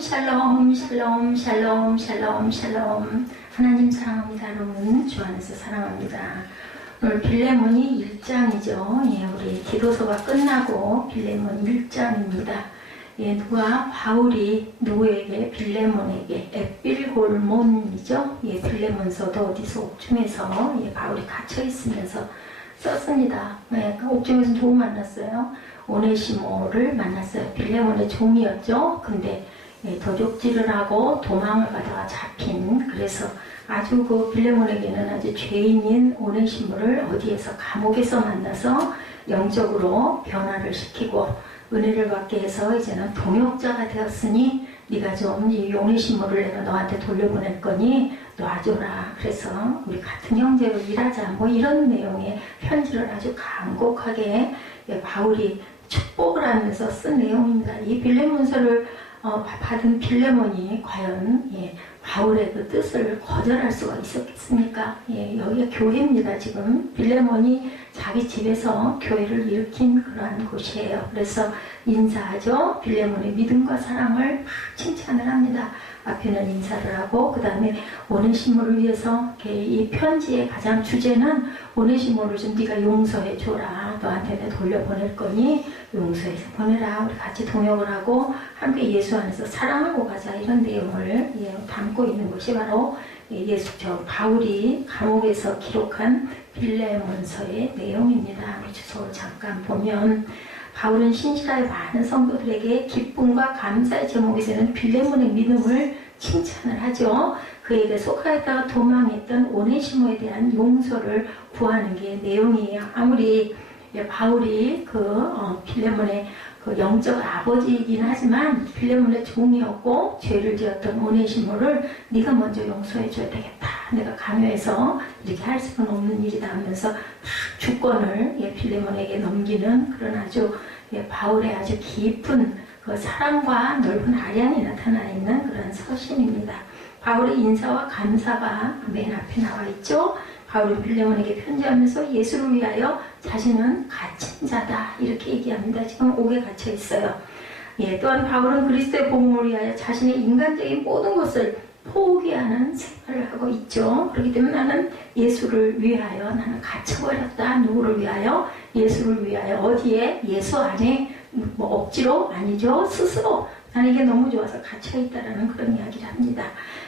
샬롬 샬롬 샬롬 샬롬 샬롬 샬롬. 하나님 사랑합니다. 여러분 주 안에서 사랑합니다. 오늘 빌레몬이 1장이죠. 예, 우리 기도서가 끝나고 빌레몬 1장입니다. 예, 바울이 누구에게? 빌레몬에게, 에필골몬이죠. 예, 빌레몬서도 어디서 옥중에서 바울이 갇혀 있으면서 썼습니다. 예, 옥중에서 누구 만났어요? 오네시모를 만났어요. 빌레몬의 종이었죠. 근데 도적질을 하고 도망을 가다가 잡힌, 그래서 아주 빌레몬에게는 아주 죄인인 오네시모를 어디에서 감옥에서 만나서 영적으로 변화를 시키고 은혜를 받게 해서 이제는 동역자가 되었으니 네가 좀 이 오네시모를 내가 너한테 돌려보낼 거니 놔줘라. 그래서 우리 같은 형제로 일하자. 이런 내용의 편지를 아주 간곡하게 바울이 축복을 하면서 쓴 내용입니다. 이 빌레몬서를 받은 빌레몬이 과연 바울의 그 뜻을 거절할 수가 있었겠습니까? 여기가 교회입니다. 지금 빌레몬이 자기 집에서 교회를 일으킨 그러한 곳이에요. 그래서 인사하죠. 빌레몬의 믿음과 사랑을 막 칭찬을 합니다. 앞에는 인사를 하고 그 다음에 오네시모를 위해서 이 편지의 가장 주제는 오네시모를 좀 네가 용서해 줘라. 너한테 내가 돌려보낼 거니 용서해서 보내라. 우리 같이 동역을 하고 함께 예수 안에서 사랑하고 가자. 이런 내용을 담고 있는 것이 바로 바울이 감옥에서 기록한 빌레몬서의 내용입니다. 우리 주소를 잠깐 보면 바울은 신실하여 많은 성도들에게 기쁨과 감사의 제목에서는 빌레몬의 믿음을 칭찬을 하죠. 그에게 속하였다가 도망했던 오네시모에 대한 용서를 구하는 게 내용이에요. 아무리 바울이 빌레몬의 영적 아버지이긴 하지만 빌레몬의 종이었고 죄를 지었던 오네시모를 네가 먼저 용서해 줘야 되겠다. 내가 강요해서 이렇게 할 수는 없는 일이다 하면서 주권을 빌레몬에게 넘기는 그런 아주 바울의 아주 깊은 그 사랑과 넓은 아량이 나타나 있는 그런 서신입니다. 바울의 인사와 감사가 맨 앞에 나와 있죠. 바울은 빌레몬에게 편지하면서 예수를 위하여 자신은 갇힌 자다 이렇게 얘기합니다. 지금 옥에 갇혀 있어요. 또한 바울은 그리스도의 복음을 위하여 자신의 인간적인 모든 것을 포기하는 생활을 하고 있죠. 그렇기 때문에 나는 예수를 위하여 나는 갇혀버렸다. 누구를 위하여? 예수를 위하여. 어디에? 예수 안에. 억지로? 아니죠. 스스로. 나는 이게 너무 좋아서 갇혀있다라는 그런 이야기를 합니다.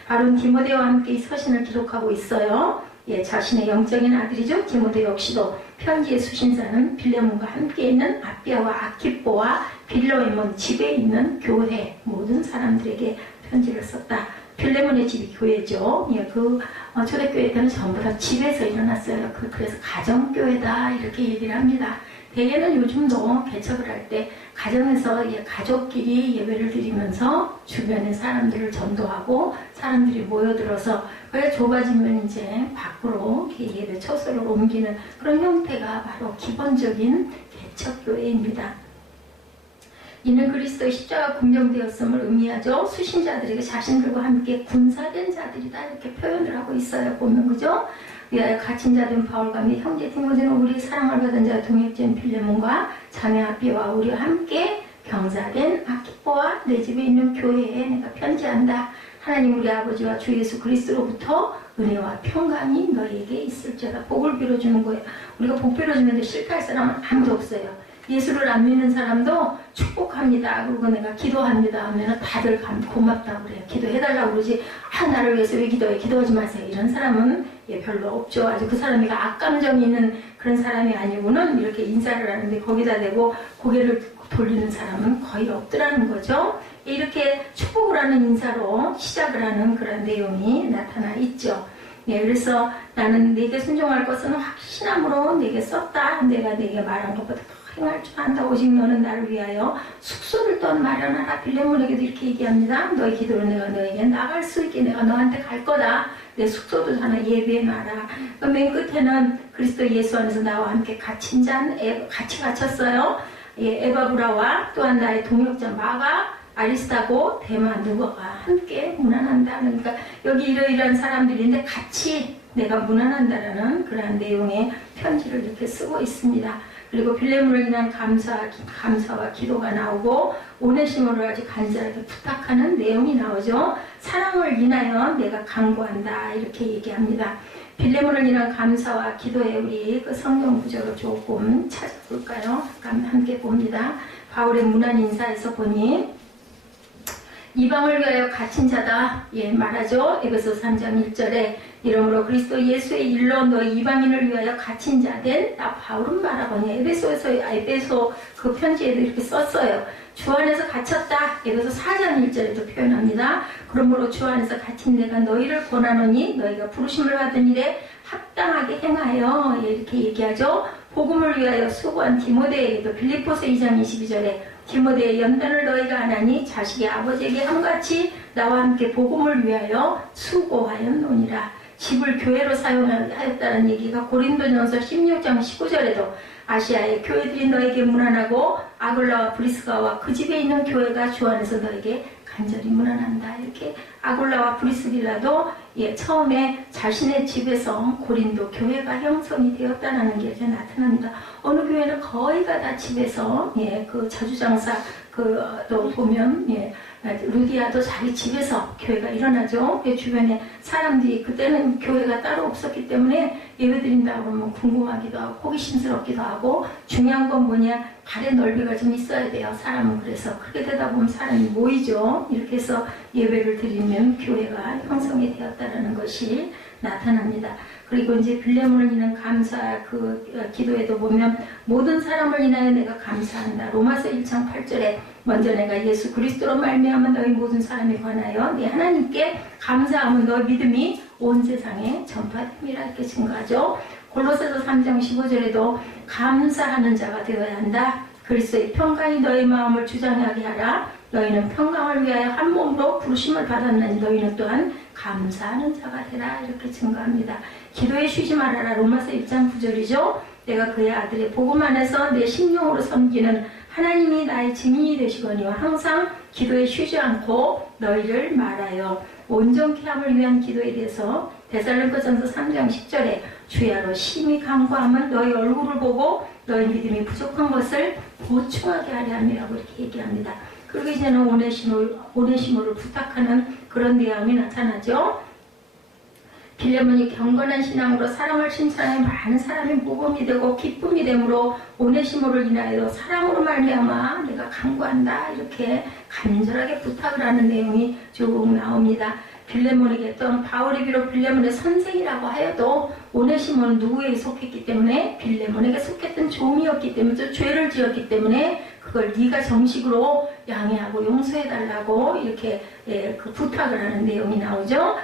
바울은 디모데와 함께 이 서신을 기록하고 있어요. 자신의 영적인 아들이죠. 디모데 역시도 편지의 수신자는 빌레몬과 함께 있는 아비아와 아키뽀와 빌로에몬 집에 있는 교회 모든 사람들에게 편지를 썼다. 빌레몬의 집이 교회죠. 초대교회 때는 전부 다 집에서 일어났어요. 그래서 가정교회다 이렇게 얘기를 합니다. 대개는 요즘도 개척을 할 때 가정에서 가족끼리 예배를 드리면서 주변의 사람들을 전도하고 사람들이 모여들어서 그래 좁아지면 이제 밖으로 예배 처소를 옮기는 그런 형태가 바로 기본적인 개척교회입니다. 이는 그리스도의 십자가 긍정되었음을 의미하죠. 수신자들에게 자신들과 함께 군사된 자들이다 이렇게 표현을 하고 있어요. 보면 그죠? 위하여 갇힌 자된 바울과 및 형제 디모데는 우리 사랑을 받은 자 동역자인 빌레몬과 자매 아비와 우리와 함께 병사된 아키포와 내 집에 있는 교회에 내가 편지한다. 하나님 우리 아버지와 주 예수 그리스도로부터 은혜와 평강이 너희에게 있을지어다. 복을 빌어주는 거예요. 우리가 복 빌어주는데 싫다할 사람은 아무도 없어요. 예수를 안 믿는 사람도 축복합니다. 그리고 내가 기도합니다 하면 다들 고맙다고 그래요. 기도해달라고 그러지 나를 위해서 왜 기도해? 기도하지 마세요. 이런 사람은 별로 없죠. 아주 그 사람이 악감정이 있는 그런 사람이 아니고는 이렇게 인사를 하는데 거기다 대고 고개를 돌리는 사람은 거의 없더라는 거죠. 이렇게 축복을 하는 인사로 시작을 하는 그런 내용이 나타나 있죠. 그래서 나는 내게 순종할 것은 확신함으로 내게 썼다. 내가 내게 말한 것보다 행할 줄 안다. 오직 너는 나를 위하여 숙소를 또한 마련하라. 빌레몬에게도 이렇게 얘기합니다. 너의 기도로 내가 너에게 나갈 수 있게 내가 너한테 갈 거다. 내 숙소도 하나 예비해놔라. 맨 끝에는 그리스도 예수 안에서 나와 함께 갇힌 자는 같이 갇혔어요. 에바브라와 또한 나의 동역자 마가 아리스타고 데마 누가가 함께 문안한다. 그러니까 여기 이러이러한 사람들인데 같이 내가 문안한다라는 그러한 내용의 편지를 이렇게 쓰고 있습니다. 그리고 빌레몬을 인한 감사와 기도가 나오고 오네시모를 아주 간절하게 부탁하는 내용이 나오죠. 사랑을 인하여 내가 간구한다 이렇게 얘기합니다. 빌레몬을 인한 감사와 기도에 우리 그 성경 구절을 조금 찾아볼까요? 잠깐 함께 봅니다. 바울의 문안 인사에서 보니 이방을 위하여 갇힌 자다 말하죠. 에베소 3장 1절에 이러므로 그리스도 예수의 일로 너희 이방인을 위하여 갇힌 자 된 나 바울은 말하거니 에베소 그 편지에도 이렇게 썼어요. 주 안에서 갇혔다. 에베소 4장 1절에도 표현합니다. 그러므로 주 안에서 갇힌 내가 너희를 권하노니 너희가 부르심을 받은 일에 합당하게 행하여 이렇게 얘기하죠. 복음을 위하여 수고한 디모데에게도 빌립보서 2장 22절에 디모데의 연단을 너희가 안 하니 자식의 아버지에게 함같이 나와 함께 복음을 위하여 수고하였노니라. 집을 교회로 사용하였다는 얘기가 고린도전서 16장 19절에도 아시아의 교회들이 너에게 문안하고 아굴라와 브리스가와 그 집에 있는 교회가 주 안에서 너에게 간절히 문안한다. 이렇게 아굴라와 브리스길라도 처음에 자신의 집에서 고린도 교회가 형성이 되었다는 게 이제 나타납니다. 어느 교회는 거의가 다 집에서 그 자주장사 또 보면 루디아도 자기 집에서 교회가 일어나죠. 주변에 사람들이 그때는 교회가 따로 없었기 때문에 예배드린다고 그러면 궁금하기도 하고 호기심스럽기도 하고 중요한 건 뭐냐 발의 넓이가 좀 있어야 돼요. 사람은 그래서 그렇게 되다 보면 사람이 모이죠. 이렇게 해서 예배를 드리면 교회가 형성이 되었다는 것이 나타납니다. 그리고 이제 빌레몬을 인한 감사 기도에도 보면 모든 사람을 인하여 내가 감사한다. 로마서 1장 8절에 먼저 내가 예수 그리스도로 말미암아 너희 모든 사람에 관하여 네 하나님께 감사하면 너희 믿음이 온 세상에 전파됨이라 이렇게 증거하죠. 골로새서 3장 15절에도 감사하는 자가 되어야 한다. 그리스도의 평강이 너희 마음을 주장하게 하라. 너희는 평강을 위하여 한 몸으로 부르심을 받았나니 너희는 또한 감사하는 자가 되라 이렇게 증거합니다. 기도에 쉬지 말아라. 로마서 1장 9절이죠. 내가 그의 아들의 복음 안에서 내 심령으로 섬기는 하나님이 나의 증인이 되시거니와 항상 기도에 쉬지 않고 너희를 말하여 온전케 함을 위한 기도에 대해서 데살로니가전서 3장 10절에 주야로 심히 간구하면 너희 얼굴을 보고 너희 믿음이 부족한 것을 보충하게 하려 함이라고 이렇게 얘기합니다. 그리고 이제는 오네시모를 부탁하는 그런 내용이 나타나죠. 빌레몬이 경건한 신앙으로 사랑을 칭찬하여 많은 사람이 모범이 되고 기쁨이 되므로 오네시모를 인하여 사랑으로 말미암아 내가 간구한다 이렇게 간절하게 부탁을 하는 내용이 쭉 나옵니다. 빌레몬에게 또는 바울이 비록 빌레몬의 선생이라고 하여도 오네시모는 누구에게 속했기 때문에 빌레몬에게 속했던 종이었기 때문에 또 죄를 지었기 때문에 그걸 네가 정식으로 양해하고 용서해달라고 이렇게 그 부탁을 하는 내용이 나오죠.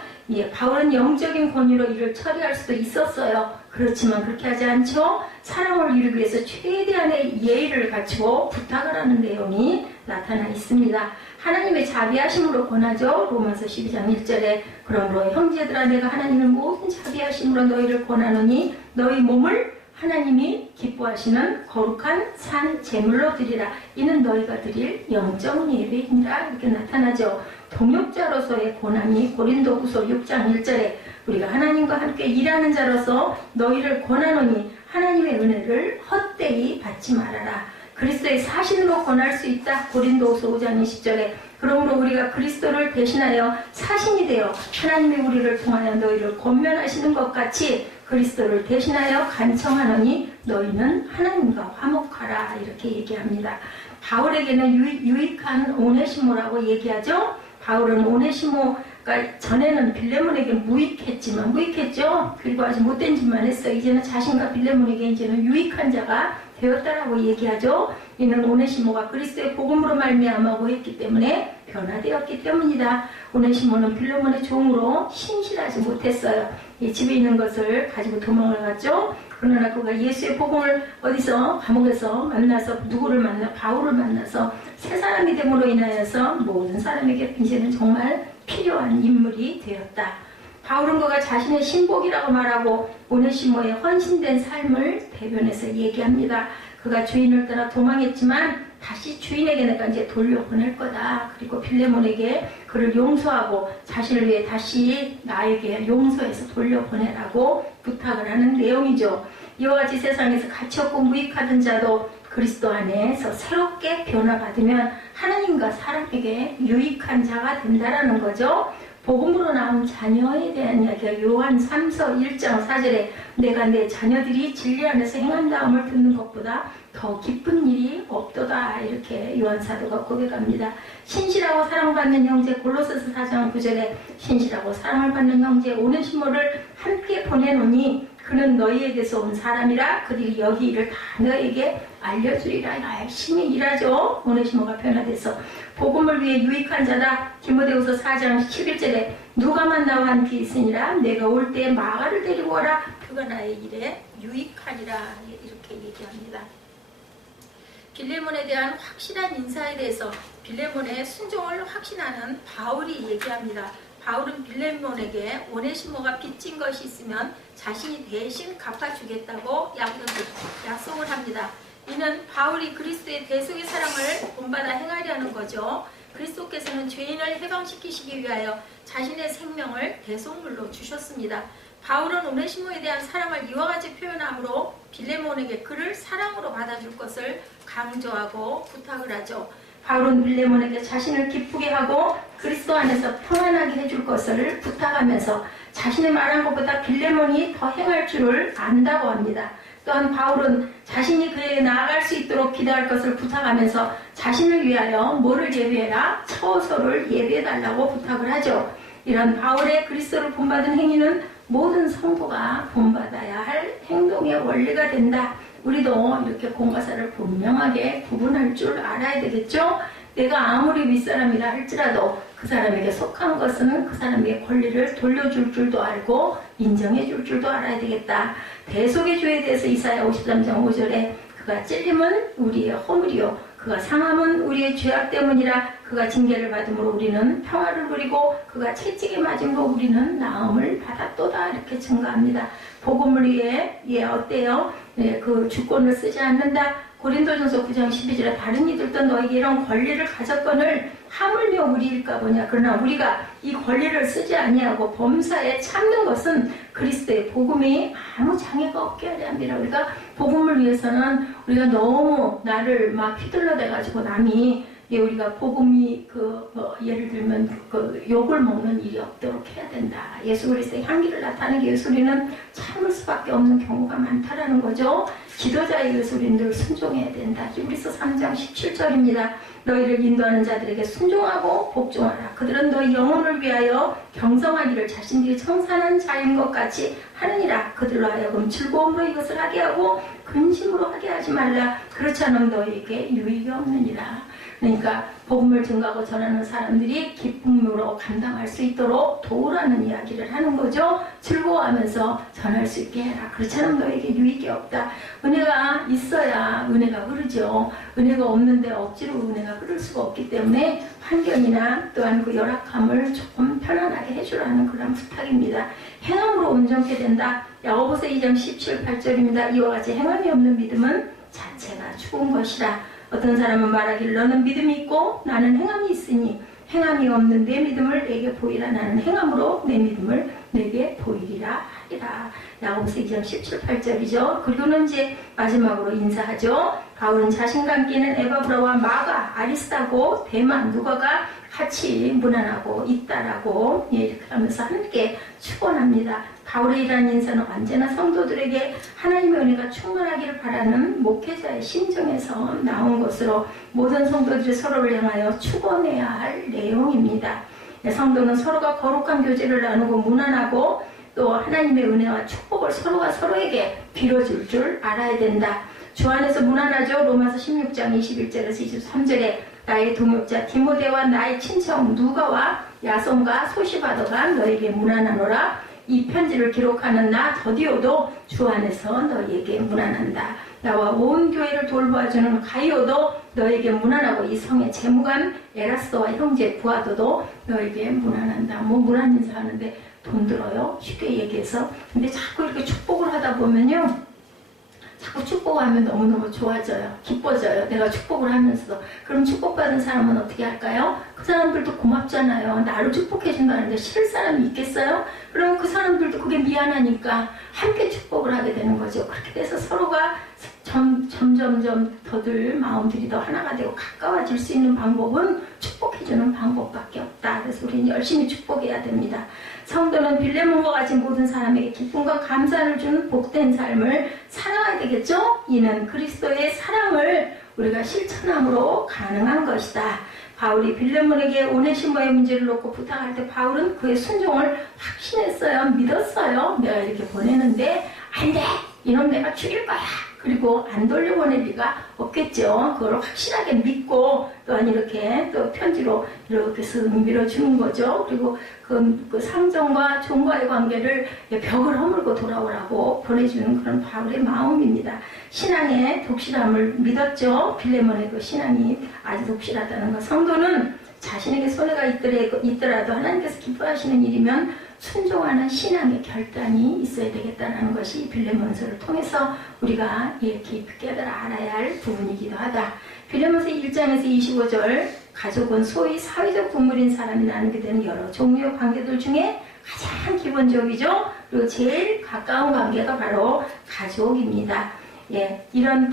바울은 영적인 권위로 이를 처리할 수도 있었어요. 그렇지만 그렇게 하지 않죠. 사랑을 이루기 위해서 최대한의 예의를 갖추고 부탁을 하는 내용이 나타나 있습니다. 하나님의 자비하심으로 권하죠. 로마서 12장 1절에 그러므로 형제들아 내가 하나님의 모든 자비하심으로 너희를 권하노니 너희 몸을 하나님이 기뻐하시는 거룩한 산 제물로 드리라. 이는 너희가 드릴 영적 예배이니라 이렇게 나타나죠. 동역자로서의 권함이 고린도후서 6장 1절에 우리가 하나님과 함께 일하는 자로서 너희를 권하노니 하나님의 은혜를 헛되이 받지 말아라. 그리스도의 사신으로 권할 수 있다. 고린도후서 5장 20절에 그러므로 우리가 그리스도를 대신하여 사신이 되어 하나님이 우리를 통하여 너희를 권면하시는 것 같이 그리스도를 대신하여 간청하노니 너희는 하나님과 화목하라 이렇게 얘기합니다. 바울에게는 유익한 오네시모라고 얘기하죠. 바울은 오네시모가 전에는 빌레몬에게 무익했죠. 그리고 아주 못된 짓만 했어. 이제는 자신과 빌레몬에게 이제는 유익한 자가 되었다라고 얘기하죠. 이는 오네시모가 그리스도의 복음으로 말미암아 했기 때문에 변화되었기 때문이다. 오네시모는 빌레몬의 종으로 신실하지 못했어요. 이 집에 있는 것을 가지고 도망을 갔죠. 그러나 그가 예수의 복음을 어디서 감옥에서 만나서 바울을 만나서 새 사람이 됨으로 인하여서 모든 사람에게 이제는 정말 필요한 인물이 되었다. 바울은 그가 자신의 신복이라고 말하고 오네시모의 헌신된 삶을 대변해서 얘기합니다. 그가 주인을 따라 도망했지만 다시 주인에게 내가 이제 돌려보낼 거다. 그리고 빌레몬에게 그를 용서하고 자신을 위해 다시 나에게 용서해서 돌려보내라고 부탁을 하는 내용이죠. 이와 같이 세상에서 가치 없고 무익하던 자도 그리스도 안에서 새롭게 변화받으면 하나님과 사람에게 유익한 자가 된다라는 거죠. 복음으로 나온 자녀에 대한 이야기가 요한 3서 1장 4절에 내가 내 자녀들이 진리 안에서 행한다함을 듣는 것보다 더 기쁜 일이 없도다, 이렇게 요한 사도가 고백합니다. 신실하고 사랑받는 형제 골로새서 4장 9절에 신실하고 사랑을 받는 형제 오네시모를 함께 보내노니 그는 너희에게서 온 사람이라 그들이 여기 일을 다 너에게 알려주리라. 열심히 일하죠. 오네시모가 변화돼서 복음을 위해 유익한 자다. 디모데후서 4장 11절에 누가 만나와 함께 있으니라 내가 올 때 마가를 데리고 와라. 그가 나의 일에 유익하리라. 이렇게 얘기합니다. 빌레몬에 대한 확실한 인사에 대해서 빌레몬의 순종을 확신하는 바울이 얘기합니다. 바울은 빌레몬에게 오네시모가 빚진 것이 있으면 자신이 대신 갚아주겠다고 약속을 합니다. 이는 바울이 그리스도의 대속의 사랑을 본받아 행하려는 거죠. 그리스도께서는 죄인을 해방시키시기 위하여 자신의 생명을 대속물로 주셨습니다. 바울은 오네시모에 대한 사랑을 이와 같이 표현함으로 빌레몬에게 그를 사랑으로 받아줄 것을 강조하고 부탁을 하죠. 바울은 빌레몬에게 자신을 기쁘게 하고 그리스도 안에서 평안하게 해줄 것을 부탁하면서 자신이 말한 것보다 빌레몬이 더 행할 줄을 안다고 합니다. 또한 바울은 자신이 그에게 나아갈 수 있도록 기도할 것을 부탁하면서 자신을 위하여 뭐를 예배해라? 처소를 예배해달라고 부탁을 하죠. 이런 바울의 그리스도를 본받은 행위는 모든 성도가 본받아야 할 행동의 원리가 된다. 우리도 이렇게 공과사를 분명하게 구분할 줄 알아야 되겠죠? 내가 아무리 윗사람이라 할지라도 그 사람에게 속한 것은 그 사람에게 권리를 돌려줄 줄도 알고 인정해 줄 줄도 알아야 되겠다. 대속의 죄에 대해서 이사야 53장 5절에 그가 찔림은 우리의 허물이요 그가 상함은 우리의 죄악 때문이라. 그가 징계를 받음으로 우리는 평화를 누리고 그가 채찍에 맞음으로 우리는 나음을 받았도다. 이렇게 증거합니다. 복음을 위해 어때요? 그 주권을 쓰지 않는다. 고린도전서 9장 12절에 다른 이들도 너에게 이런 권리를 가졌거늘 하물며 우리일까 보냐. 그러나 우리가 이 권리를 쓰지 아니하고 범사에 참는 것은 그리스도의 복음이 아무 장애가 없게 하려 합니다. 우리가 복음을 위해서는 우리가 너무 나를 막 휘둘러대가지고 남이 우리가 복음이 예를 들면 욕을 먹는 일이 없도록 해야 된다. 예수 그리스도의 향기를 나타내기 위해서 우리는 참을 수밖에 없는 경우가 많다라는 거죠. 지도자의 위해서 우리는 늘 순종해야 된다. 히브리서 3장 17절입니다. 너희를 인도하는 자들에게 순종하고 복종하라. 그들은 너희 영혼을 위하여 경성하기를 자신들이 청산한 자인 것 같이 하느니라. 그들로 하여금 즐거움으로 이것을 하게 하고 근심으로 하게 하지 말라. 그렇지 않으면 너희에게 유익이 없느니라. 그러니까 복음을 증거하고 전하는 사람들이 기쁨으로 감당할 수 있도록 도우라는 이야기를 하는 거죠. 즐거워하면서 전할 수 있게 해라. 그렇지 않으면 너에게 유익이 없다. 은혜가 있어야 은혜가 흐르죠. 은혜가 없는데 억지로 은혜가 흐를 수가 없기 때문에 환경이나 또한 그 열악함을 조금 편안하게 해주라는 그런 부탁입니다. 행함으로 온전케 된다. 야고보서 2장 17, 18절입니다. 이와 같이 행함이 없는 믿음은 자체가 죽은 것이라. 어떤 사람은 말하기를 너는 믿음이 있고 나는 행함이 있으니 행함이 없는 내 믿음을 내게 보이라. 나는 행함으로 내 믿음을 내게 보이리라 하리라. 야고보서 2장 17, 18절이죠. 그리고는 이제 마지막으로 인사하죠. 바울은 자신과 함께 있는 에바브라와 마가, 아리스타고 데마, 누가가 같이 문안하고 있다라고 이렇게 하면서 함께 축원합니다. 바울의 이러한 인사는 언제나 성도들에게 하나님의 은혜가 충만하기를 바라는 목회자의 심정에서 나온 것으로 모든 성도들이 서로를 향하여 축원해야 할 내용입니다. 성도는 서로가 거룩한 교제를 나누고 문안하고 또 하나님의 은혜와 축복을 서로가 서로에게 빌어줄 줄 알아야 된다. 주 안에서 문안하죠. 로마서 16장 21절에서 23절에 나의 동역자 디모데와 나의 친척 누가와 야손과 소시바더가 너에게 문안하노라. 이 편지를 기록하는 나 더디오도 주 안에서 너희에게 문안한다. 나와 온 교회를 돌보아주는 가이오도 너에게 문안하고 이 성의 재무관 에라스도와 형제 부하도도 너에게 문안한다. 문안 인사하는데 돈 들어요? 쉽게 얘기해서. 근데 자꾸 이렇게 축복을 하다 보면요. 자꾸 축복하면 너무너무 좋아져요. 기뻐져요. 내가 축복을 하면서도. 그럼 축복받은 사람은 어떻게 할까요? 그 사람들도 고맙잖아요. 나를 축복해준다는데 싫을 사람이 있겠어요? 그럼 그 사람들도 그게 미안하니까 함께 축복을 하게 되는 거죠. 그렇게 돼서 서로가 점점점 더들 마음들이 더 하나가 되고 가까워질 수 있는 방법은 축복해주는 방법밖에 없다. 그래서 우리는 열심히 축복해야 됩니다. 성도는 빌레몬과 같이 모든 사람에게 기쁨과 감사를 주는 복된 삶을 살아야 되겠죠? 이는 그리스도의 사랑을 우리가 실천함으로 가능한 것이다. 바울이 빌레몬에게 오네시모의 문제를 놓고 부탁할 때 바울은 그의 순종을 확신했어요. 믿었어요. 내가 이렇게 보내는데 안 돼! 이놈 내가 죽일 거야! 그리고 안 돌려보낼 리가 없겠죠. 그걸 확실하게 믿고 또한 이렇게 또 편지로 이렇게 쓱 밀어주는 거죠. 그리고 그 상정과 종과의 관계를 벽을 허물고 돌아오라고 보내주는 그런 바울의 마음입니다. 신앙의 독실함을 믿었죠. 빌레몬의 그 신앙이 아주 독실하다는 것. 성도는 자신에게 손해가 있더라도 하나님께서 기뻐하시는 일이면 순종하는 신앙의 결단이 있어야 되겠다는 것이 빌레몬서를 통해서 우리가 깊이 깨달아 알아야 할 부분이기도 하다. 빌레몬서 1장에서 25절 가족은 소위 사회적 동물인 사람이 나누게 되는 여러 종류의 관계들 중에 가장 기본적이죠. 그리고 제일 가까운 관계가 바로 가족입니다. 예, 이런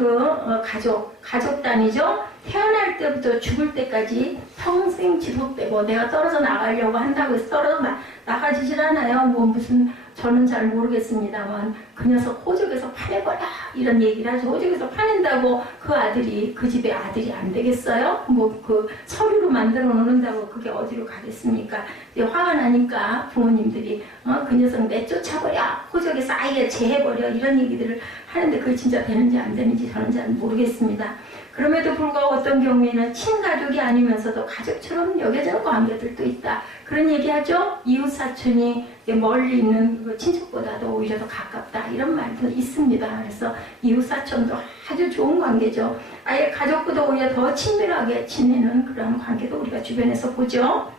가족단이죠. 태어날 때부터 죽을 때까지 평생 지속되고 내가 떨어져 나가려고 한다고 해서 떨어져 나가지질 않아요. 무슨 저는 잘 모르겠습니다만 그 녀석 호적에서 파내버려 이런 얘기를 하죠. 호적에서 파낸다고 그 아들이 그 집의 아들이 안 되겠어요? 그 서류로 만들어 놓는다고 그게 어디로 가겠습니까? 화가 나니까 부모님들이 그 녀석 내쫓아버려 호적에서 아예 제해버려 이런 얘기들을 하는데 그게 진짜 되는지 안 되는지 저는 잘 모르겠습니다. 그럼에도 불구하고 어떤 경우에는 친가족이 아니면서도 가족처럼 여겨지는 관계들도 있다. 그런 얘기하죠. 이웃사촌이 멀리 있는 그 친척보다도 오히려 더 가깝다. 이런 말도 있습니다. 그래서 이웃사촌도 아주 좋은 관계죠. 아예 가족보다 오히려 더 친밀하게 지내는 그런 관계도 우리가 주변에서 보죠.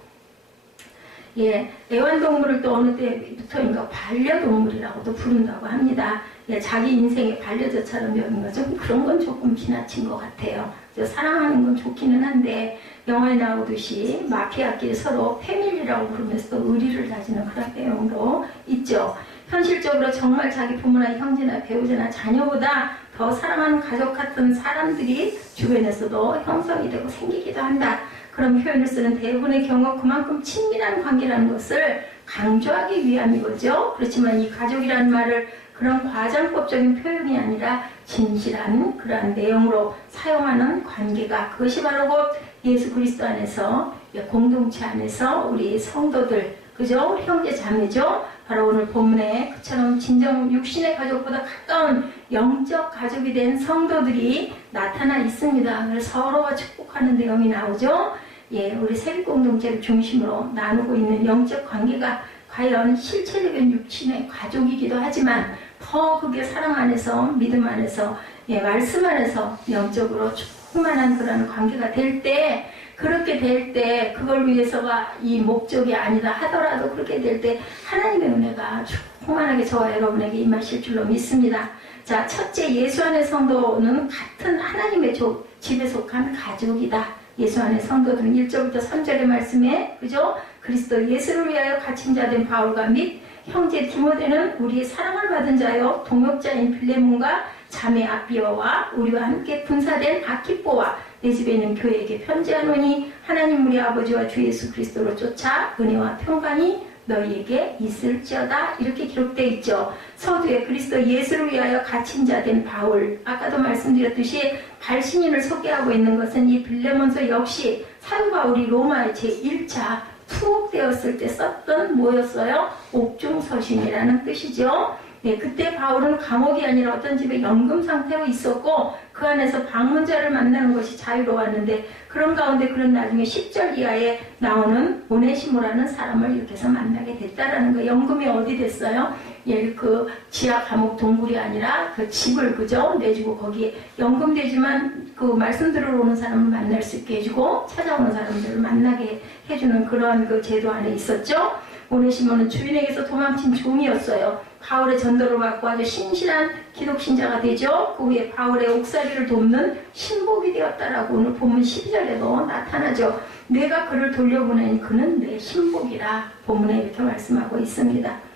예, 애완동물을 또 어느 때부터인가 반려동물이라고도 부른다고 합니다. 예, 자기 인생의 반려자처럼 여긴 거죠. 그런 건 조금 지나친 것 같아요. 사랑하는 건 좋기는 한데 영화에 나오듯이 마피아끼리 서로 패밀리라고 부르면서 의리를 다지는 그런 내용도 있죠. 현실적으로 정말 자기 부모나 형제나 배우자나 자녀보다 더 사랑하는 가족 같은 사람들이 주변에서도 형성이 되고 생기기도 한다. 그런 표현을 쓰는 대부분의 경우 그만큼 친밀한 관계라는 것을 강조하기 위함이거죠. 그렇지만 이 가족이라는 말을 그런 과장법적인 표현이 아니라 진실한 그러한 내용으로 사용하는 관계가 그것이 바로 곧 예수 그리스도 안에서 공동체 안에서 우리 성도들 그죠? 형제 자매죠? 바로 오늘 본문에 그처럼 진정 육신의 가족보다 가까운 영적 가족이 된 성도들이 나타나 있습니다. 그래서 서로가 축복하는 내용이 나오죠. 예, 우리 세빛 공동체를 중심으로 나누고 있는 영적 관계가 과연 실체적인 육신의 가족이기도 하지만 더 그게 사랑 안에서 믿음 안에서 예, 말씀 안에서 영적으로 충만한 그런 관계가 될 때 그렇게 될 때 그걸 위해서가 이 목적이 아니라 하더라도 그렇게 될 때 하나님의 은혜가 충만하게 저와 여러분에게 임하실 줄로 믿습니다. 자, 첫째 예수 안의 성도는 같은 하나님의 집에 속한 가족이다. 예수 안의 성도들은 1절부터 3절의 말씀에 그죠? 그리스도 예수를 위하여 갇힌 자 된 바울과 및 형제 디모데는 우리의 사랑을 받은 자여 동역자인 빌레몬과 자매 아비어와 우리와 함께 분사된 아키뽀와 내 집에 있는 교회에게 편지하노니 하나님 우리 아버지와 주 예수 그리스도로 쫓아 은혜와 평강이 너희에게 있을지어다. 이렇게 기록되어 있죠. 서두에 그리스도 예수를 위하여 갇힌 자 된 바울, 아까도 말씀드렸듯이 발신인을 소개하고 있는 것은 이 빌레몬서 역시 사도 바울이 로마의 제1차 투옥되었을 때 썼던 뭐였어요? 옥중서신이라는 뜻이죠. 네, 그때 바울은 감옥이 아니라 어떤 집에 연금 상태로 있었고 그 안에서 방문자를 만나는 것이 자유로웠는데 그런 가운데 그런 나중에 10절 이하에 나오는 오네시모라는 사람을 이렇게 해서 만나게 됐다라는 거. 연금이 어디 됐어요? 예, 그 지하 감옥 동굴이 아니라 그 집을 그죠? 내주고 거기에 연금되지만 그 말씀 들으러 오는 사람을 만날 수 있게 해주고 찾아오는 사람들을 만나게 해주는 그런 그 제도 안에 있었죠. 오네시모는 주인에게서 도망친 종이었어요. 바울의 전도를 받고 아주 신실한 기독신자가 되죠. 그 후에 바울의 옥살이를 돕는 신복이 되었다라고 오늘 본문 12절에도 나타나죠. 내가 그를 돌려보내니 그는 내 신복이라 본문에 이렇게 말씀하고 있습니다.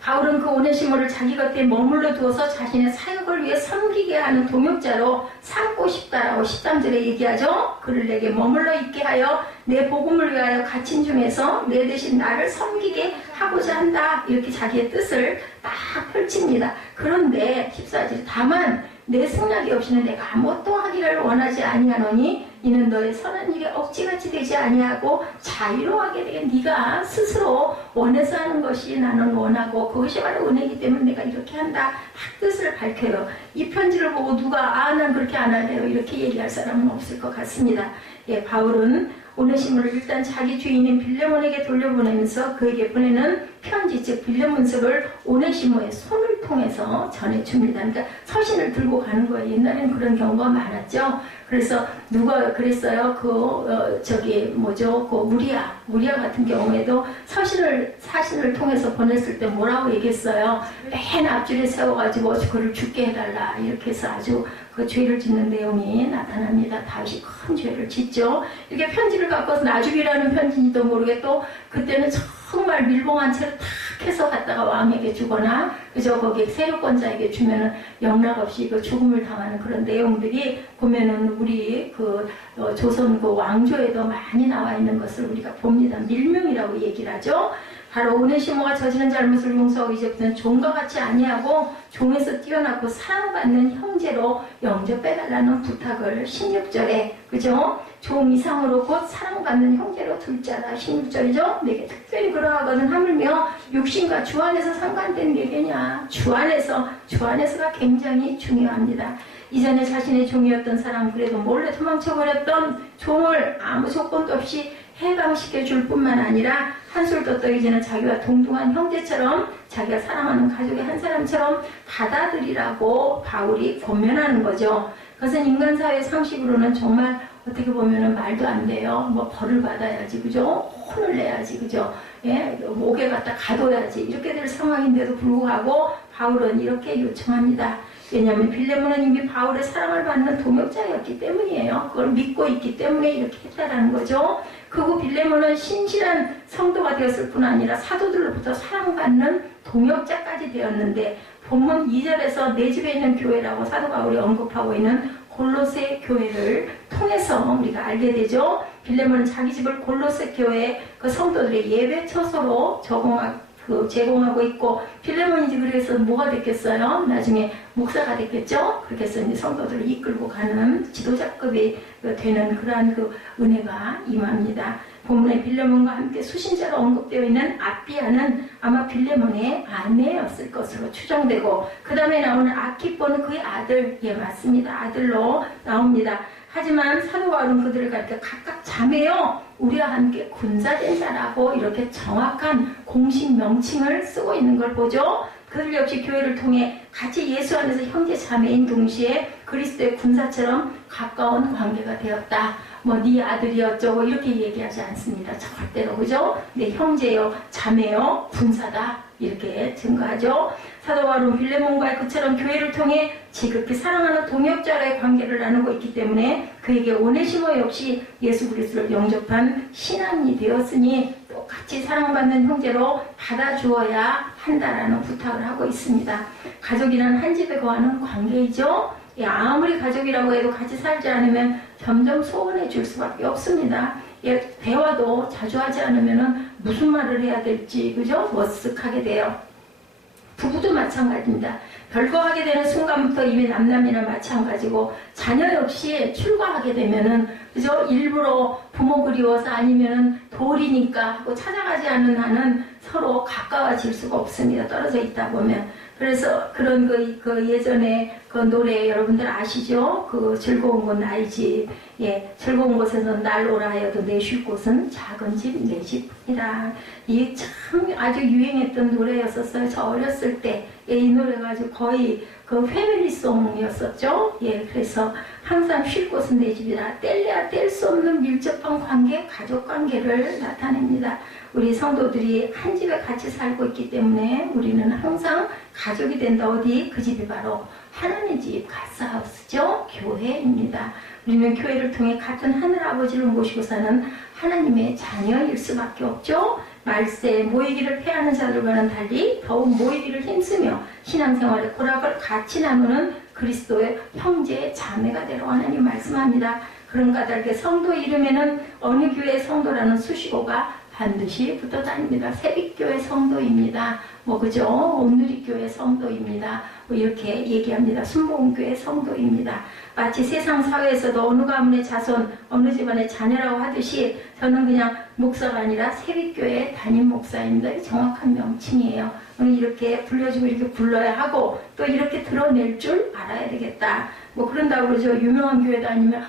바울은 그 오네시모를 자기 곁에 머물러 두어서 자신의 사역을 위해 섬기게 하는 동역자로 삼고 싶다라고 13절에 얘기하죠. 그를 내게 머물러 있게 하여 내 복음을 위하여 갇힌 중에서 내 대신 나를 섬기게 하고자 한다. 이렇게 자기의 뜻을 딱 펼칩니다. 그런데 14절 다만 내 승낙이 없이는 내가 아무것도 하기를 원하지 아니하노니 이는 너의 선한 일에 억지같이 되지 아니하고 자유로 하게 되게 네가 스스로 원해서 하는 것이 나는 원하고 그것이 바로 은혜이기 때문에 내가 이렇게 한다. 뜻을 밝혀요. 이 편지를 보고 누가 난 그렇게 안 할래요 이렇게 얘기할 사람은 없을 것 같습니다. 예, 바울은 오네시모를 일단 자기 주인인 빌레몬에게 돌려보내면서 그에게 보내는 편지, 즉 빌레몬서를 오네시모의 손을 통해서 전해줍니다. 그러니까 서신을 들고 가는 거예요. 옛날에는 그런 경우가 많았죠. 그래서 누가 그랬어요. 무리아 같은 경우에도 사신을 통해서 보냈을 때 뭐라고 얘기했어요. 맨 앞줄에 세워가지고 그를 죽게 해달라. 이렇게 해서 아주 그 죄를 짓는 내용이 나타납니다. 다윗이 큰 죄를 짓죠. 이렇게 편지를 갖고서 나중이라는 편지인지도 모르겠고 그때는 정말 밀봉한 채로 탁 해서 갖다가 왕에게 주거나 그저 거기 세력권자에게 주면은 영락없이 그 죽음을 당하는 그런 내용들이 보면은 우리 조선 그 왕조에도 많이 나와 있는 것을 우리가 봅니다. 밀명이라고 얘기를 하죠. 바로 오네시모가 저지른 잘못을 용서하고 이제부터는 종과 같이 아니하고 종에서 뛰어나고 사랑받는 형제로 영접해달라는 부탁을 16절에 그죠? 종 이상으로 곧 사랑받는 형제로 둘 자라 16절이죠? 내게 특별히 그러하거든 하물며 육신과 주 안에서 상관된 얘기냐 주 안에서가 굉장히 중요합니다. 이전에 자신의 종이었던 사람 그래도 몰래 도망쳐버렸던 종을 아무 조건도 없이 해방시켜 줄 뿐만 아니라 한술도 떠이지는 자기와 동등한 형제처럼 자기가 사랑하는 가족의 한 사람처럼 받아들이라고 바울이 권면하는 거죠. 그것은 인간사회 상식으로는 정말 어떻게 보면은 말도 안 돼요. 뭐 벌을 받아야지 그죠? 혼을 내야지 그죠? 예, 목에 갖다 가둬야지 이렇게 될 상황인데도 불구하고 바울은 이렇게 요청합니다. 왜냐하면 빌레몬은 이미 바울의 사랑을 받는 동역자였기 때문이에요. 그걸 믿고 있기 때문에 이렇게 했다라는 거죠. 그리고 빌레몬은 신실한 성도가 되었을 뿐 아니라 사도들로부터 사랑받는 동역자까지 되었는데 본문 2절에서 내 집에 있는 교회라고 사도 바울이 언급하고 있는 골로새 교회를 통해서 우리가 알게 되죠. 빌레몬은 자기 집을 골로새 교회 그 성도들의 예배 처소로 제공하고 있고 빌레몬이지 그래서 뭐가 됐겠어요? 나중에 목사가 됐겠죠? 그렇게 해서 이제 성도들을 이끌고 가는 지도자급이 되는 그러한 그 은혜가 임합니다. 본문에 빌레몬과 함께 수신자로 언급되어 있는 아비아는 아마 빌레몬의 아내였을 것으로 추정되고 그 다음에 나오는 아키포는 그의 아들, 예 맞습니다. 아들로 나옵니다. 하지만 사도 바울은 그들을 가리켜 각각 자매요 우리와 함께 군사된 자라고 이렇게 정확한 공식 명칭을 쓰고 있는 걸 보죠. 그들 역시 교회를 통해 같이 예수 안에서 형제 자매인 동시에 그리스도의 군사처럼 가까운 관계가 되었다. 뭐 네 아들이 어쩌고 이렇게 얘기하지 않습니다. 절대로 그죠? 네 형제요 자매요 군사다 이렇게 증거하죠. 사도 바울은 빌레몬과의 그처럼 교회를 통해 지극히 사랑하는 동역자와의 관계를 나누고 있기 때문에 그에게 오네시모 역시 예수 그리스도를 영접한 신앙이 되었으니 똑같이 사랑받는 형제로 받아주어야 한다라는 부탁을 하고 있습니다. 가족이란 한 집에 거하는 관계이죠. 아무리 가족이라고 해도 같이 살지 않으면 점점 소원해질 수밖에 없습니다. 대화도 자주 하지 않으면 무슨 말을 해야 될지 그죠? 머쓱하게 돼요. 부부도 마찬가지입니다. 별거하게 되는 순간부터 이미 남남이나 마찬가지고 자녀 역시 출가하게 되면은 그죠? 일부러 부모 그리워서 아니면은 돌이니까 하고 찾아가지 않는 한은 서로 가까워질 수가 없습니다. 떨어져 있다 보면. 그래서 그런 그 예전에 그 노래 여러분들 아시죠? 그 즐거운 곳 나의 집. 예, 즐거운 곳에서 날 오라 하여도 내 쉴 곳은 작은 집 내 집이라. 이게 참 아주 유행했던 노래였었어요. 저 어렸을 때. 예, 이 노래가 아주 거의 그 패밀리송이었었죠. 예, 그래서 항상 쉴 곳은 내 집이라 뗄래야 뗄 수 없는 밀접한 관계, 가족 관계를 나타냅니다. 우리 성도들이 한 집에 같이 살고 있기 때문에 우리는 항상 가족이 된다. 어디? 그 집이 바로 하나님 집, 가스하우스죠. 교회입니다. 우리는 교회를 통해 같은 하늘아버지를 모시고 사는 하나님의 자녀일 수밖에 없죠. 말세 모이기를 패하는 자들과는 달리 더욱 모이기를 힘쓰며 신앙생활의 고락을 같이 나누는 그리스도의 형제 자매가 되라고 하나님 말씀합니다. 그런 까닭에 성도 이름에는 어느 교회 성도라는 수식어가 반드시 붙어 다닙니다. 새빛교회 성도입니다. 그죠? 온누리교회 성도입니다. 이렇게 얘기합니다. 순복음교회 성도입니다. 마치 세상 사회에서도 어느 가문의 자손, 어느 집안의 자녀라고 하듯이 저는 그냥 목사가 아니라 새빛교회 담임 목사입니다. 정확한 명칭이에요. 이렇게 불려주고 이렇게 불러야 하고 또 이렇게 드러낼 줄 알아야 되겠다. 그런다고 그러죠. 유명한 교회 다니면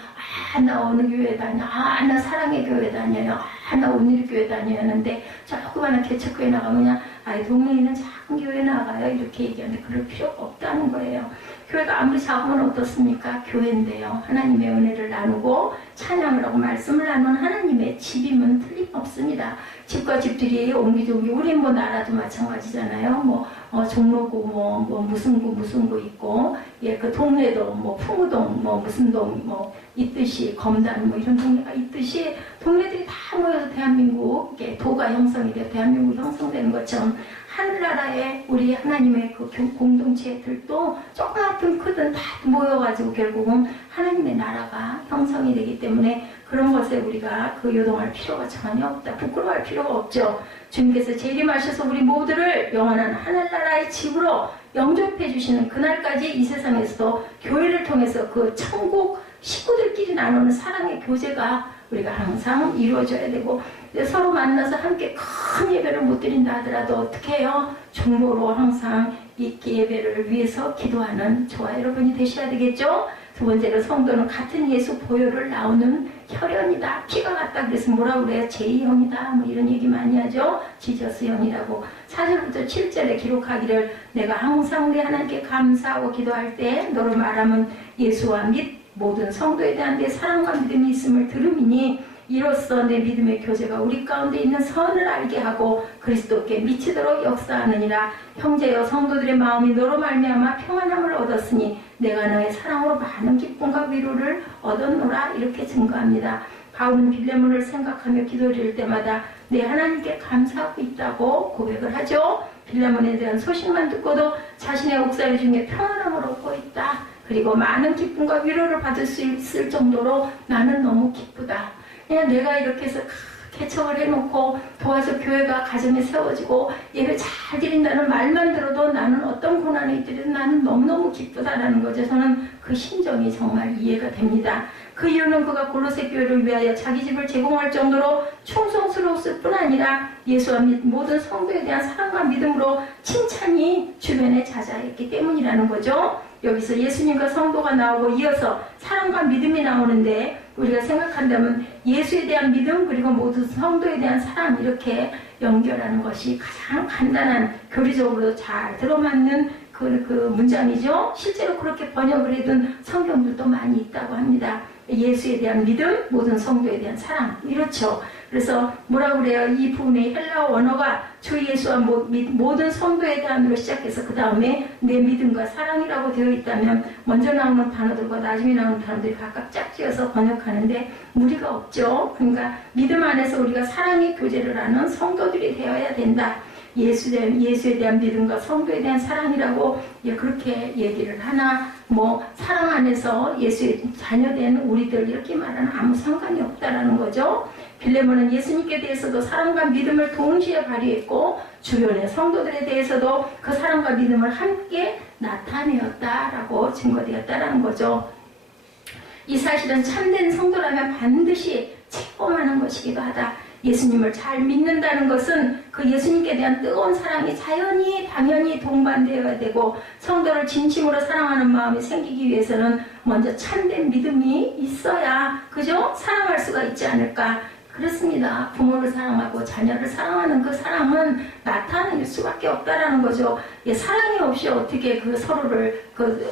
나 어느 교회 다녀. 나 사랑의 교회 다녀요. 나 온누리 교회 다녀요. 하는데 조그마한 개척교회 나가면 그냥 동네에 있는 작은 교회 나가요. 이렇게 얘기하는데 그럴 필요가 없다는 거예요. 교회가 아무리 작으면 어떻습니까? 교회인데요. 하나님의 은혜를 나누고 찬양을 하고 말씀을 나누는 하나님의 집임은 틀림없습니다. 집과 집들이 옹기종기 우리 나라도 마찬가지잖아요. 종로구 무슨 구 있고 그 동네도 풍우동 무슨 동 있듯이 검단 이런 동네가 있듯이 동네들이 다 모여서 대한민국 도가 형성이 되어 대한민국 형성되는 것처럼 하늘나라에 우리 하나님의 그 공동체들도 조그맣든 크든 다 모여가지고 결국은 하나님의 나라가 형성이 되기 때문에 그런 것에 우리가 요동할 필요가 전혀 없다. 부끄러워할 필요가 없죠. 주님께서 재림하셔서 우리 모두를 영원한 하늘나라의 집으로 영접해 주시는 그날까지 이 세상에서도 교회를 통해서 그 천국 식구들끼리 나누는 사랑의 교제가 우리가 항상 이루어져야 되고 서로 만나서 함께 큰 예배를 못 드린다 하더라도 어떻게 해요? 중보로 항상 이 예배를 위해서 기도하는 저와 여러분이 되셔야 되겠죠? 두 번째로 성도는 같은 예수 보혈을 나오는 혈연이다. 피가 같다. 그래서 뭐라고 그래요? 제2형이다. 이런 얘기 많이 하죠. 지저스형이라고. 4절부터 7절에 기록하기를 내가 항상 우리 하나님께 감사하고 기도할 때 너로 말하면 예수와 및 모든 성도에 대한 내 사랑과 믿음이 있음을 들음이니 이로써 내 믿음의 교제가 우리 가운데 있는 선을 알게 하고 그리스도께 미치도록 역사하느니라. 형제여 성도들의 마음이 너로 말미암아 평안함을 얻었으니 내가 너의 사랑으로 많은 기쁨과 위로를 얻었노라. 이렇게 증거합니다. 바울은 빌레몬을 생각하며 기도드릴 때마다 내 하나님께 감사하고 있다고 고백을 하죠. 빌레몬에 대한 소식만 듣고도 자신의 옥살 중에 평안함을 얻고 있다. 그리고 많은 기쁨과 위로를 받을 수 있을 정도로 나는 너무 기쁘다. 그냥 내가 이렇게 해서 개척을 해놓고 도와서 교회가 가정에 세워지고 예배 잘 드린다는 말만 들어도 나는 어떤 고난이 있더라도 나는 너무너무 기쁘다라는 거죠. 저는 그 심정이 정말 이해가 됩니다. 그 이유는 그가 골로새 교회를 위하여 자기 집을 제공할 정도로 충성스러웠을 뿐 아니라 예수와 모든 성도에 대한 사랑과 믿음으로 칭찬이 주변에 자자했기 때문이라는 거죠. 여기서 예수님과 성도가 나오고 이어서 사랑과 믿음이 나오는데 우리가 생각한다면 예수에 대한 믿음 그리고 모든 성도에 대한 사랑 이렇게 연결하는 것이 가장 간단한 교리적으로 잘 들어맞는 그 문장이죠. 실제로 그렇게 번역을 해둔 성경들도 많이 있다고 합니다. 예수에 대한 믿음, 모든 성도에 대한 사랑 이렇죠. 그래서 뭐라고 그래요? 이 부분의 헬라어 원어가 주 예수와 모든 성도에 대한으로 시작해서 그 다음에 내 믿음과 사랑이라고 되어 있다면 먼저 나오는 단어들과 나중에 나오는 단어들이 각각 짝지어서 번역하는데 무리가 없죠. 그러니까 믿음 안에서 우리가 사랑의 교제를 하는 성도들이 되어야 된다. 예수에 대한 믿음과 성도에 대한 사랑이라고 그렇게 얘기를 하나 사랑 안에서 예수의 자녀된 우리들 이렇게 말하는 아무 상관이 없다라는 거죠. 빌레몬은 예수님께 대해서도 사랑과 믿음을 동시에 발휘했고 주변의 성도들에 대해서도 그 사랑과 믿음을 함께 나타내었다라고 증거되었다라는 거죠. 이 사실은 참된 성도라면 반드시 체험하는 것이기도 하다. 예수님을 잘 믿는다는 것은 그 예수님께 대한 뜨거운 사랑이 당연히 동반되어야 되고 성도를 진심으로 사랑하는 마음이 생기기 위해서는 먼저 참된 믿음이 있어야 그죠? 사랑할 수가 있지 않을까. 그렇습니다. 부모를 사랑하고 자녀를 사랑하는 그 사랑은 나타낼 수밖에 없다라는 거죠. 예, 사랑이 없이 어떻게 그 서로를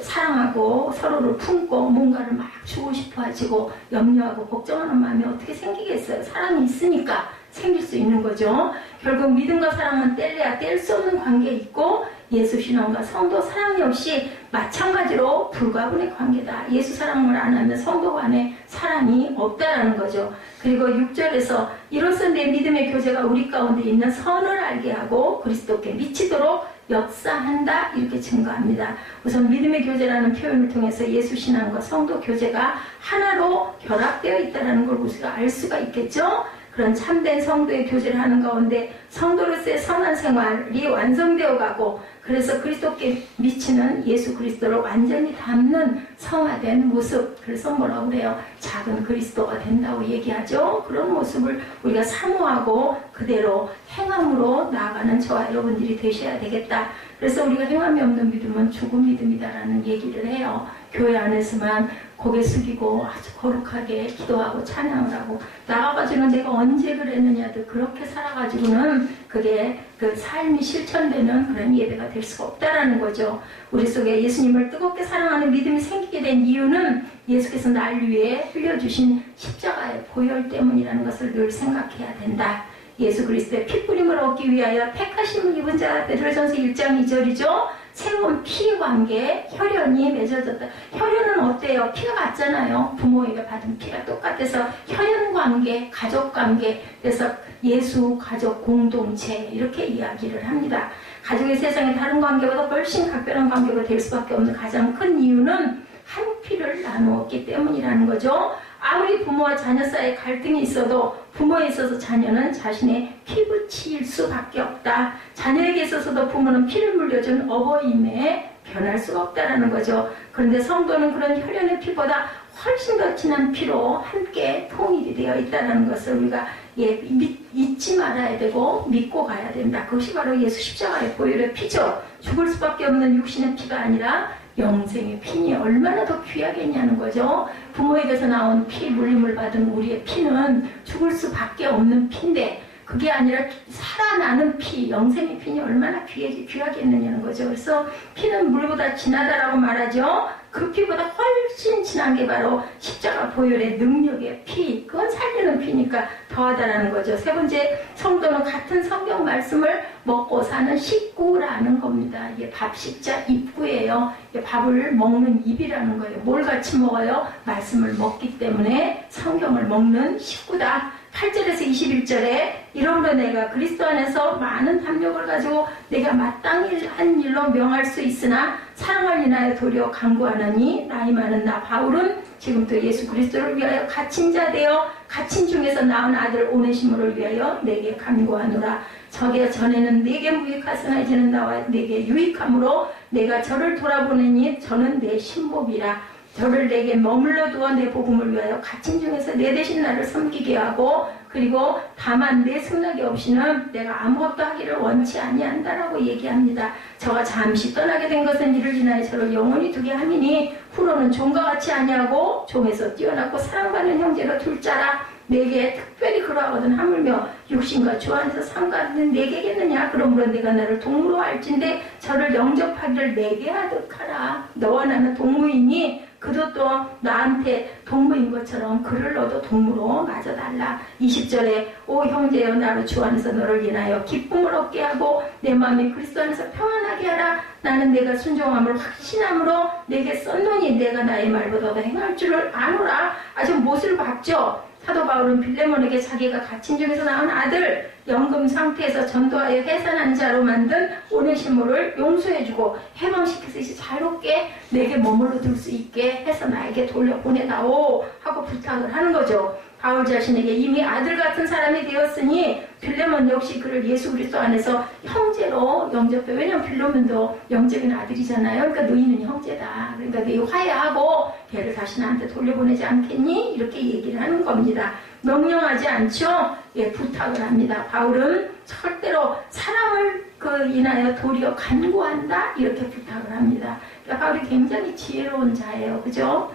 사랑하고 서로를 품고 뭔가를 막 주고 싶어 하시고 염려하고 걱정하는 마음이 어떻게 생기겠어요. 사랑이 있으니까 생길 수 있는 거죠. 결국 믿음과 사랑은 뗄래야 뗄 수 없는 관계에 있고 예수 신앙과 성도 사랑 역시 마찬가지로 불가분의 관계다. 예수 사랑을 안 하면 성도 간에 사랑이 없다라는 거죠. 그리고 6절에서 이로써 내 믿음의 교제가 우리 가운데 있는 선을 알게 하고 그리스도께 미치도록 역사한다 이렇게 증거합니다. 우선 믿음의 교제라는 표현을 통해서 예수 신앙과 성도 교제가 하나로 결합되어 있다는 걸 우리가 알 수가 있겠죠. 그런 참된 성도의 교제를 하는 가운데 성도로서의 선한 생활이 완성되어 가고 그래서 그리스도께 미치는 예수 그리스도를 완전히 닮는 성화된 모습, 그래서 뭐라고 그래요? 작은 그리스도가 된다고 얘기하죠. 그런 모습을 우리가 사모하고 그대로 행함으로 나아가는 저와 여러분들이 되셔야 되겠다. 그래서 우리가 행함이 없는 믿음은 죽은 믿음이다라는 얘기를 해요. 교회 안에서만 고개 숙이고 아주 거룩하게 기도하고 찬양을 하고 나가가지고는 내가 언제 그랬느냐도 그렇게 살아가지고는 그게 그 삶이 실천되는 그런 예배가 될 수가 없다라는 거죠. 우리 속에 예수님을 뜨겁게 사랑하는 믿음이 생기게 된 이유는 예수께서 날 위해 흘려주신 십자가의 보혈 때문이라는 것을 늘 생각해야 된다. 예수 그리스도의 피뿌림을 얻기 위하여 택하심을 입은 자, 베드로전서 1장 2절이죠. 새로운 피 관계, 혈연이 맺어졌다. 혈연은 어때요? 피가 같잖아요. 부모에게 받은 피가 똑같아서 혈연 관계, 가족 관계, 그래서 예수 가족 공동체 이렇게 이야기를 합니다. 가족이 세상의 다른 관계보다 훨씬 각별한 관계가 될 수밖에 없는 가장 큰 이유는 한 피를 나누었기 때문이라는 거죠. 아무리 부모와 자녀 사이에 갈등이 있어도 부모에 있어서 자녀는 자신의 피부치일 수밖에 없다. 자녀에게 있어서도 부모는 피를 물려준 어버이임에 변할 수가 없다라는 거죠. 그런데 성도는 그런 혈연의 피보다 훨씬 더 진한 피로 함께 통일이 되어 있다는 것을 우리가 잊지 말아야 되고 믿고 가야 된다. 그것이 바로 예수 십자가의 보혈의 피죠. 죽을 수밖에 없는 육신의 피가 아니라 영생의 피니 얼마나 더 귀하겠냐는 거죠. 부모에게서 나온 피 물림을 받은 우리의 피는 죽을 수밖에 없는 피인데 그게 아니라 살아나는 피, 영생의 피니 얼마나 귀하겠느냐는 거죠. 그래서 피는 물보다 진하다라고 말하죠. 그 피보다 훨씬 진한 게 바로 십자가 보혈의 능력의 피, 그건 살리는 피니까 더하다라는 거죠. 세 번째, 성도는 같은 성경 말씀을 먹고 사는 식구라는 겁니다. 이게 밥 식자 입구예요. 밥을 먹는 입이라는 거예요. 뭘 같이 먹어요? 말씀을 먹기 때문에 성경을 먹는 식구다. 8절에서 21절에 이러므로 내가 그리스도 안에서 많은 담력을 가지고 내가 마땅한 일로 명할 수 있으나 사랑을 인하여 도리어 간구하느니 나이 많은 나 바울은 지금도 예수 그리스도를 위하여 갇힌 자 되어 갇힌 중에서 낳은 아들 오네시모를 위하여 내게 간구하노라. 저게 전에는 내게 무익하으나 이제는 나와 내게 유익함으로 내가 저를 돌아보내니 저는 내 신복이라. 저를 내게 머물러 두어 내 복음을 위하여 갇힌 중에서 내 대신 나를 섬기게 하고 그리고 다만 내 승낙이 없이는 내가 아무것도 하기를 원치 아니한다라고 얘기합니다. 저가 잠시 떠나게 된 것은 이를 인하여 저를 영원히 두게 함이니 후로는 종과 같이 아니하고 종에서 뛰어났고 사랑받는 형제로 둘 자라. 내게 특별히 그러하거든 하물며 육신과 주 안에서 상관은 내게겠느냐. 그러므로 내가 나를 동무로 할진대 저를 영접하기를 내게 하득하라. 너와 나는 동무이니 그도 또 나한테 동무인 것처럼 그를 너도 동무로 맞아달라. 20절에 오 형제여 나로 주 안에서 너를 인하여 기쁨을 얻게 하고 내 마음이 그리스도 안에서 평안하게 하라. 나는 내가 순종함을 확신함으로 내게 썼노니 내가 나의 말보다 더 행할 줄을 아노라. 아주 못을 봤죠. 사도 바울은 빌레몬에게 자기가 갇힌 중에서 낳은 아들 연금 상태에서 전도하여 해산한 자로 만든 오네시모를 용서해주고 해방시켜서 자유롭게 내게 머물러 둘 수 있게 해서 나에게 돌려보내다오 하고 부탁을 하는 거죠. 바울 자신에게 이미 아들 같은 사람이 되었으니 빌레몬 역시 그를 예수 그리스도 안에서 형제로 영접해. 왜냐하면 빌레몬도 영적인 아들이잖아요. 그러니까 너희는 형제다. 그러니까 너희 화해하고 걔를 다시 나한테 돌려보내지 않겠니? 이렇게 얘기를 하는 겁니다. 명령하지 않죠? 예, 부탁을 합니다. 바울은 절대로 사람을 인하여 도리어 간구한다 이렇게 부탁을 합니다. 그러니까 바울이 굉장히 지혜로운 자예요. 그죠?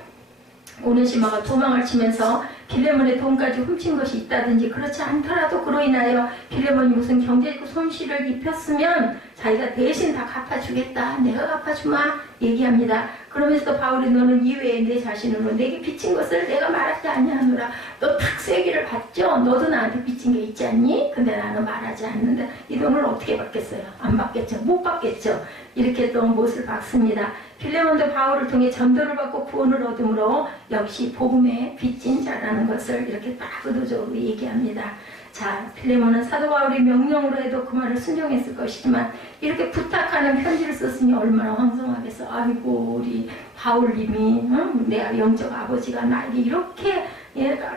오네시모가 도망을 치면서 빌레몬의 돈까지 훔친 것이 있다든지 그렇지 않더라도 그로 인하여 빌레몬이 무슨 경제적 손실을 입혔으면 자기가 대신 다 갚아주겠다. 내가 갚아주마 얘기합니다. 그러면서도 바울이 너는 이외에 내 자신으로 내게 빚진 것을 내가 말하지 아니하노라. 너 탁세기를 받죠? 너도 나한테 빚진 게 있지 않니? 근데 나는 말하지 않는다. 이 돈을 어떻게 받겠어요? 안 받겠죠. 못 받겠죠. 이렇게 또 못을 박습니다. 빌레몬도 바울을 통해 전도를 받고 구원을 얻음으로 역시 복음에 빚진 자라는 것을 이렇게 딱 의도적으로 얘기합니다. 자, 필레몬은 사도 바울이 명령으로 해도 그 말을 순종했을 것이지만 이렇게 부탁하는 편지를 썼으니 얼마나 황송하겠어. 아이고 우리 바울님이 내 영적 아버지가 나에게 이렇게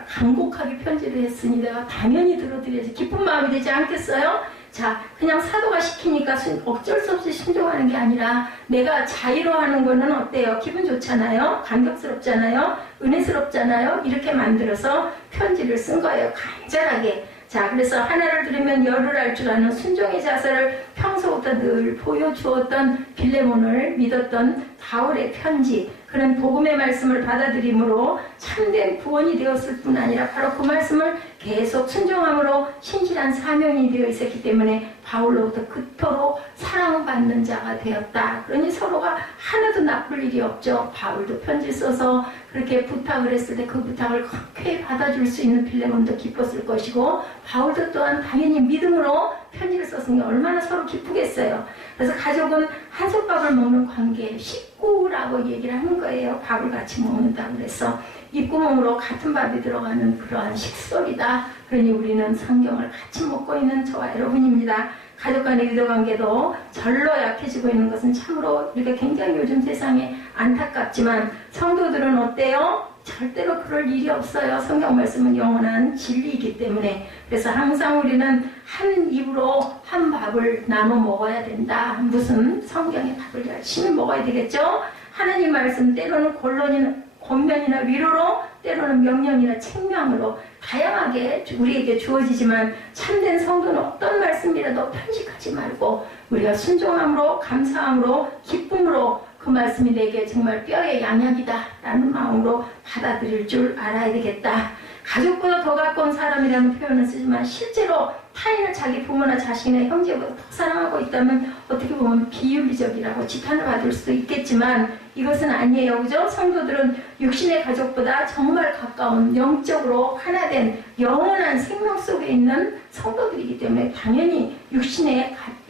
간곡하게 편지를 했으니 내가 당연히 들어드려야지 기쁜 마음이 되지 않겠어요? 자, 그냥 사도가 시키니까 어쩔 수 없이 순종하는 게 아니라 내가 자의로 하는 거는 어때요? 기분 좋잖아요? 감격스럽잖아요? 은혜스럽잖아요? 이렇게 만들어서 편지를 쓴 거예요. 간절하게. 자, 그래서 하나를 들으면 열을 알 줄 아는 순종의 자세를 평소부터 늘 보여주었던 빌레몬을 믿었던 바울의 편지, 그런 복음의 말씀을 받아들임으로 참된 구원이 되었을 뿐 아니라 바로 그 말씀을 계속 순종함으로 신실한 사명이 되어 있었기 때문에 바울로부터 그토록 사랑받는 자가 되었다. 그러니 서로가 하나도 나쁠 일이 없죠. 바울도 편지 써서 그렇게 부탁을 했을 때 그 부탁을 쾌히 받아줄 수 있는 빌레몬도 기뻤을 것이고 바울도 또한 당연히 믿음으로 편지를 썼으니 얼마나 서로 기쁘겠어요. 그래서 가족은 한솥밥을 먹는 관계, 식구라고 얘기를 하는 거예요. 밥을 같이 먹는다고 그래서 입구멍으로 같은 밥이 들어가는 그러한 식솔이다. 그러니 우리는 성경을 같이 먹고 있는 저와 여러분입니다. 가족 간의 유대관계도 절로 약해지고 있는 것은 참으로 우리가 굉장히 요즘 세상에 안타깝지만 성도들은 어때요? 절대로 그럴 일이 없어요. 성경 말씀은 영원한 진리이기 때문에. 그래서 항상 우리는 한 입으로 한 밥을 나눠 먹어야 된다. 무슨 성경의 밥을 열심히 먹어야 되겠죠? 하나님 말씀 때로는 권면이나 위로로, 때로는 명령이나 책망으로 다양하게 우리에게 주어지지만 참된 성도는 어떤 말씀이라도 편식하지 말고 우리가 순종함으로, 감사함으로, 기쁨으로 그 말씀이 내게 정말 뼈의 양약이다 라는 마음으로 받아들일 줄 알아야 되겠다. 가족보다 더 가까운 사람이라는 표현을 쓰지만 실제로 타인을 자기 부모나 자신의 형제보다 더 사랑하고 있다면 어떻게 보면 비윤리적이라고 지탄을 받을 수도 있겠지만 이것은 아니에요. 그죠? 성도들은 육신의 가족보다 정말 가까운 영적으로 하나된 영원한 생명 속에 있는 성도들이기 때문에 당연히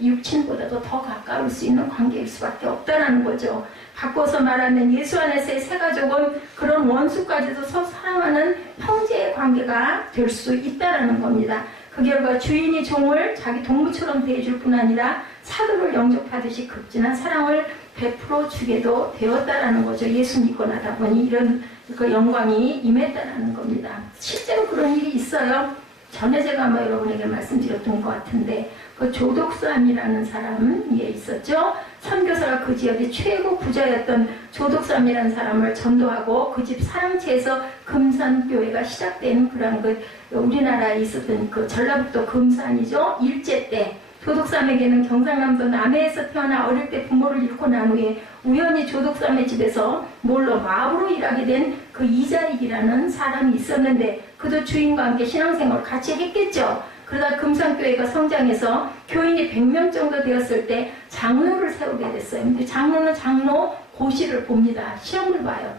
육친보다도 더 가까울 수 있는 관계일 수밖에 없다는 거죠. 바꿔서 말하면 예수 안에서의 새 가족은 그런 원수까지도 서로 사랑하는 형제의 관계가 될 수 있다는 겁니다. 그 결과 주인이 종을 자기 동무처럼 대해줄 뿐 아니라 사도를 영접하듯이 극진한 사랑을 베풀어 주게도 되었다라는 거죠. 예수 믿고 나다 보니 이런 그 영광이 임했다라는 겁니다. 실제로 그런 일이 있어요. 전에 제가 아마 여러분에게 말씀드렸던 것 같은데 그 조독삼이라는 사람이 있었죠. 선교사가 그 지역의 최고 부자였던 조독삼이라는 사람을 전도하고 그 집 사랑채에서 금산교회가 시작된 그런 우리나라에 있었던 그 전라북도 금산이죠. 일제 때 조독삼에게는 경상남도 남해에서 태어나 어릴 때 부모를 잃고 난 후에 우연히 조독삼의 집에서 몰로 마부로 일하게 된 그 이자익이라는 사람이 있었는데 그도 주인과 함께 신앙생활을 같이 했겠죠. 그러다 금산교회가 성장해서 교인이 100명 정도 되었을 때 장로를 세우게 됐어요. 근데 장로는 장로 고시를 봅니다. 시험을 봐요.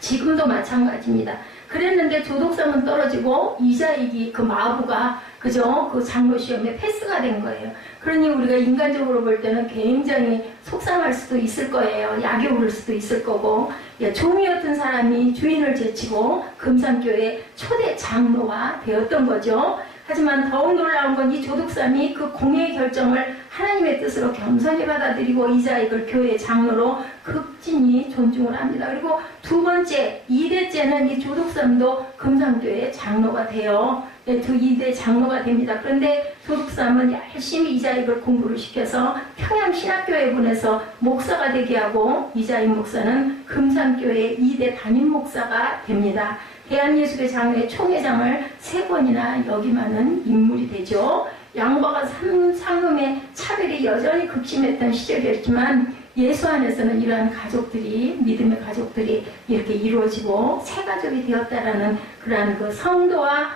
지금도 마찬가지입니다. 그랬는데 조독삼은 떨어지고 이자익이 그 마부가 그죠? 그 장로 시험에 패스가 된 거예요. 그러니 우리가 인간적으로 볼 때는 굉장히 속상할 수도 있을 거예요. 약이 오를 수도 있을 거고 종이었던 사람이 주인을 제치고 금산교회 초대 장로가 되었던 거죠. 하지만 더욱 놀라운 건 이 조독삼이 그 공예의 결정을 하나님의 뜻으로 겸손히 받아들이고 이자익을 교회 장로로 극진히 존중을 합니다. 그리고 두 번째, 2대째는 이 조독삼도 금산교회 장로가 돼요. 네, 2대 장로가 됩니다. 그런데 조독삼은 열심히 이자익을 공부를 시켜서 평양신학교에 보내서 목사가 되게 하고 이자익 목사는 금산교회 2대 담임 목사가 됩니다. 대한예수교 장로회 총회장을 3번이나 역임하는 인물이 되죠. 양과가 상놈의 차별이 여전히 극심했던 시절이었지만 예수 안에서는 이러한 가족들이, 믿음의 가족들이 이렇게 이루어지고 새 가족이 되었다라는 그러한 그 성도와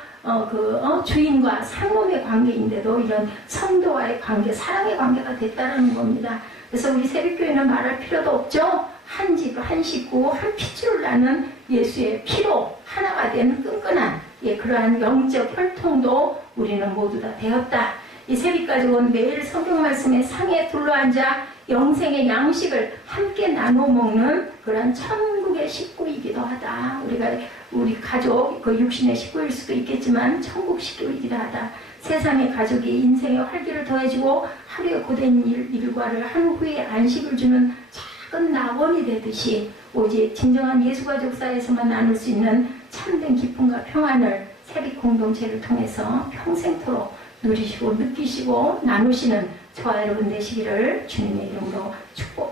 주인과 상놈의 관계인데도 이런 성도와의 관계, 사랑의 관계가 됐다는 겁니다. 그래서 우리 새벽교회는 말할 필요도 없죠. 한 집, 한 식구, 한 핏줄 나는 예수의 피로 하나가 된 끈끈한 그러한 영적 혈통도 우리는 모두 다 되었다. 이 새벽가족은 매일 성경 말씀의 상에 둘러앉아 영생의 양식을 함께 나눠 먹는 그런 천국의 식구이기도 하다. 우리 가족, 그 육신의 식구일 수도 있겠지만 천국 식구이기도 하다. 세상의 가족이 인생의 활기를 더해주고 하루의 고된 일과를 한 후에 안식을 주는 작은 낙원이 되듯이 오직 진정한 예수가족 사이에서만 나눌 수 있는 참된 기쁨과 평안을 새벽 공동체를 통해서 평생토록 누리시고 느끼시고 나누시는 저와 여러분 되시기를 주님의 이름으로 축복합니다.